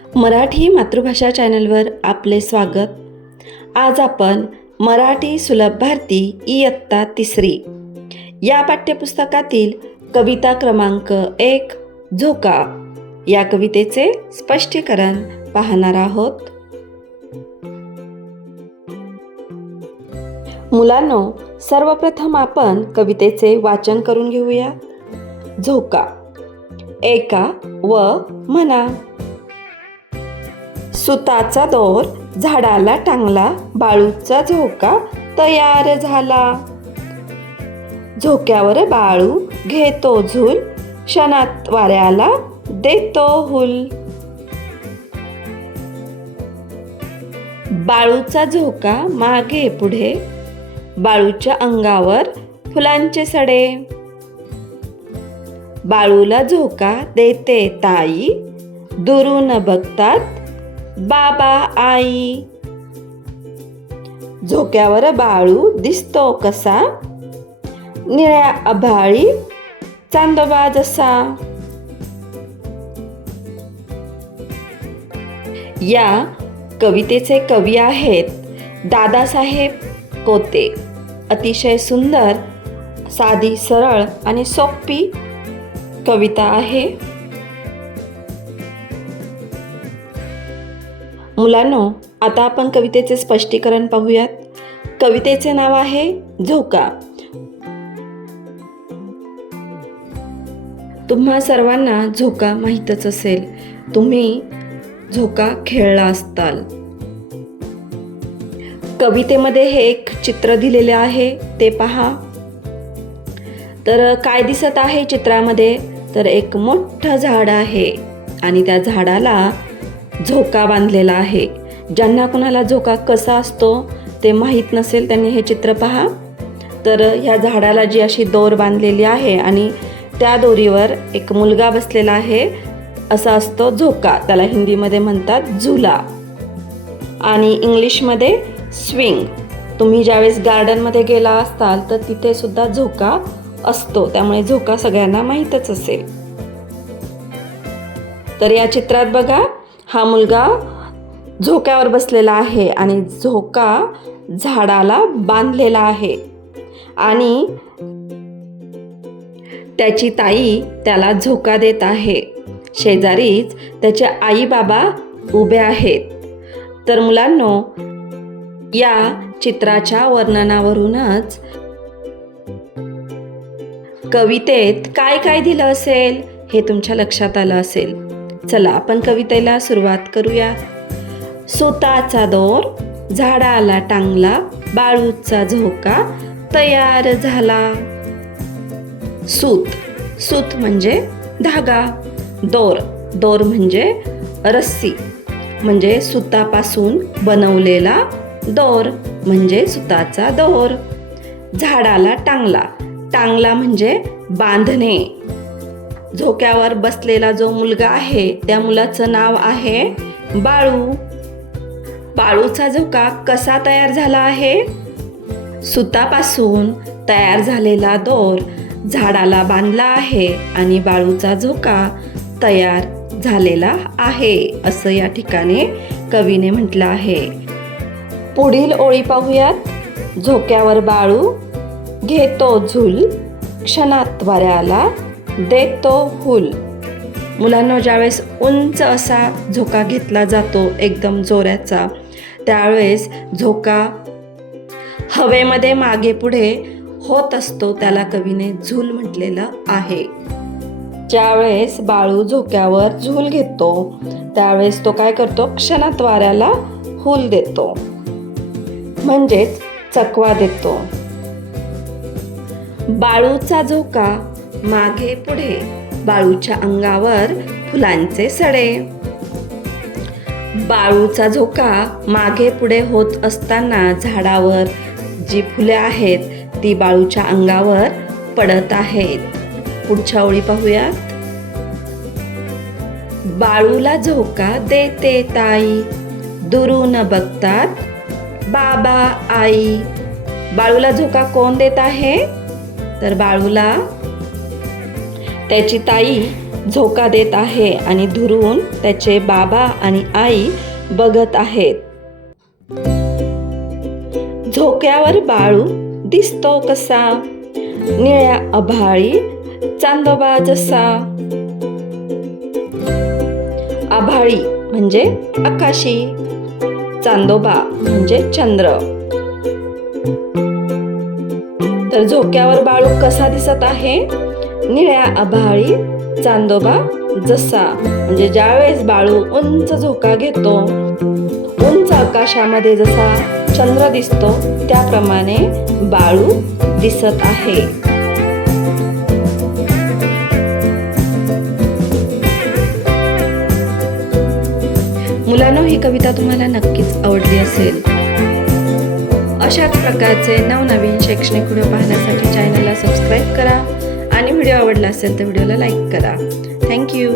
मराठी मातृभाषा चॅनलवर आपले स्वागत. आज आपण मराठी सुलभ भारती इयत्ता 3 या पाठ्यपुस्तकातील कविता क्रमांक 1 झोका या कवितेचे स्पष्टीकरण पाहणार आहोत. मुलांनो, सर्वप्रथम आपण कवितेचे वाचन करून घेऊया. झोका. ऐका व म्हणा. सुताचा दोर झाडाला टांगला, बाळूचा झोका तयार झाला. झोक्यावर बाळू घेतो झूल, क्षणात वाऱ्याला देतो हुल. बाळूचा झोका मागे पुढे, बाळूच्या अंगावर फुलांचे सडे. बाळूला झोका देते ताई, दुरून बघतात बाबा आई. झोक्यावर बाळू दिसतो कसा, निळ्या आभाळी चांदोबा जसा. या कवितेचे कवी आहेत दादासाहेब कोते. अतिशय सुंदर, साधी, सरळ आणि सोपी कविता आहे. मुलांनो, आता आपण कवितेचे स्पष्टीकरण पाहूयात. कवितेचे नाव आहे झोका. तुम्हा सर्वांना झोका माहीतच असेल. तुम्ही झोका खेळला असताल. कवितेमध्ये हे एक चित्र दिलेले आहे, ते पहा. तर काय दिसत आहे चित्रामध्ये? तर एक मोठं झाड आहे आणि त्या झाडाला झोका बांधलेला आहे. ज्यांना कोणाला झोका कसा असतो ते माहीत नसेल त्यांनी हे चित्र पहा. तर ह्या झाडाला जी अशी दोर बांधलेली आहे आणि त्या दोरीवर एक मुलगा बसलेला आहे, असा असतो झोका. त्याला हिंदीमध्ये म्हणतात झुला आणि इंग्लिशमध्ये स्विंग. तुम्ही ज्यावेळेस गार्डनमध्ये गेला असताल तर तिथे सुद्धा झोका असतो, त्यामुळे झोका सगळ्यांना माहीतच असेल. तर या चित्रात बघा, हा मुलगा झोक्यावर बसलेला आहे आणि झोका झाडाला बांधलेला आहे आणि त्याची ताई त्याला झोका देत आहे. शेजारीच त्याचे आई बाबा उभे आहेत. तर मुलांनो, या चित्राच्या वर्णनावरूनच कवितेत काय काय दिलं असेल हे तुमच्या लक्षात आलं असेल. चला आपण कवितेला सुरुवात करूया. सुताचा दोर झाडाला टांगला, बाळूचा झोका तयार झाला. सूत. सूत म्हणजे धागा. दोर. दोर म्हणजे रस्सी, म्हणजे सुतापासून बनवलेला दोर म्हणजे सुताचा दोर. झाडाला टांगला. टांगला म्हणजे बांधणे. झोक्यावर बसलेला जो मुलगा आहे त्या मुलाचं नाव आहे बाळू. बाळूचा झोका कसा तयार झाला आहे? सुतापासून तयार झालेला दोर झाडाला बांधला आहे आणि बाळूचा झोका तयार झालेला आहे, असं या ठिकाणी कवीने म्हटलं आहे. पुढील ओळी पाहूयात. झोक्यावर बाळू घेतो झूल, क्षणात वाऱ्याला देतो हुल. मुलांना, ज्यावेळेस उंच असा झोका घेतला जातो एकदम जोराचा, त्यावेळेस झोका हवेमध्ये मागे पुढे होत असतो, त्याला कवीने झूल म्हटलेलं आहे. ज्यावेळेस बाळू झोक्यावर झूल घेतो त्यावेळेस तो काय करतो? क्षणात वाऱ्याला हुल देतो, म्हणजेच चकवा देतो. बाळूचा झोका मागे पुढे, बाळूच्या अंगावर फुलांचे सडे. बाळूचा झोका मागे पुढे होत असताना झाडावर जी फुले आहेत ती बाळूच्या अंगावर पडत आहेत. पुढच्या ओळी पाहूयात. बाळूला झोका देते ताई, दुरून बघतात बाबा आई. बाळूला झोका कोण देत आहे? तर बाळूला त्याची ताई झोका देत आहे आणि दुरून त्याचे बाबा आणि आई बघत आहेत. झोक्यावर बाळू दिसतो कसा, निळ्या आभाळी चांदोबा जसा. आभाळी म्हणजे आकाशी, चांदोबा म्हणजे चंद्र. तर झोक्यावर बाळू कसा दिसत आहे? निळ्या आभाळी चांदोबा जसा. म्हणजे ज्यावेळेस बाळू उंच झोका घेतो, उंच आकाशामध्ये जसा चंद्र दिसतो त्याप्रमाणे बाळू दिसत आहे. मुलांनो, ही कविता तुम्हाला नक्कीच आवडली असेल. अशाच प्रकारचे नवनवीन शैक्षणिक व्हिडिओ पाहण्यासाठी चॅनलला सबस्क्राईब करा आणि व्हिडिओ आवडला असेल तर व्हिडिओला लाईक करा. थँक्यू.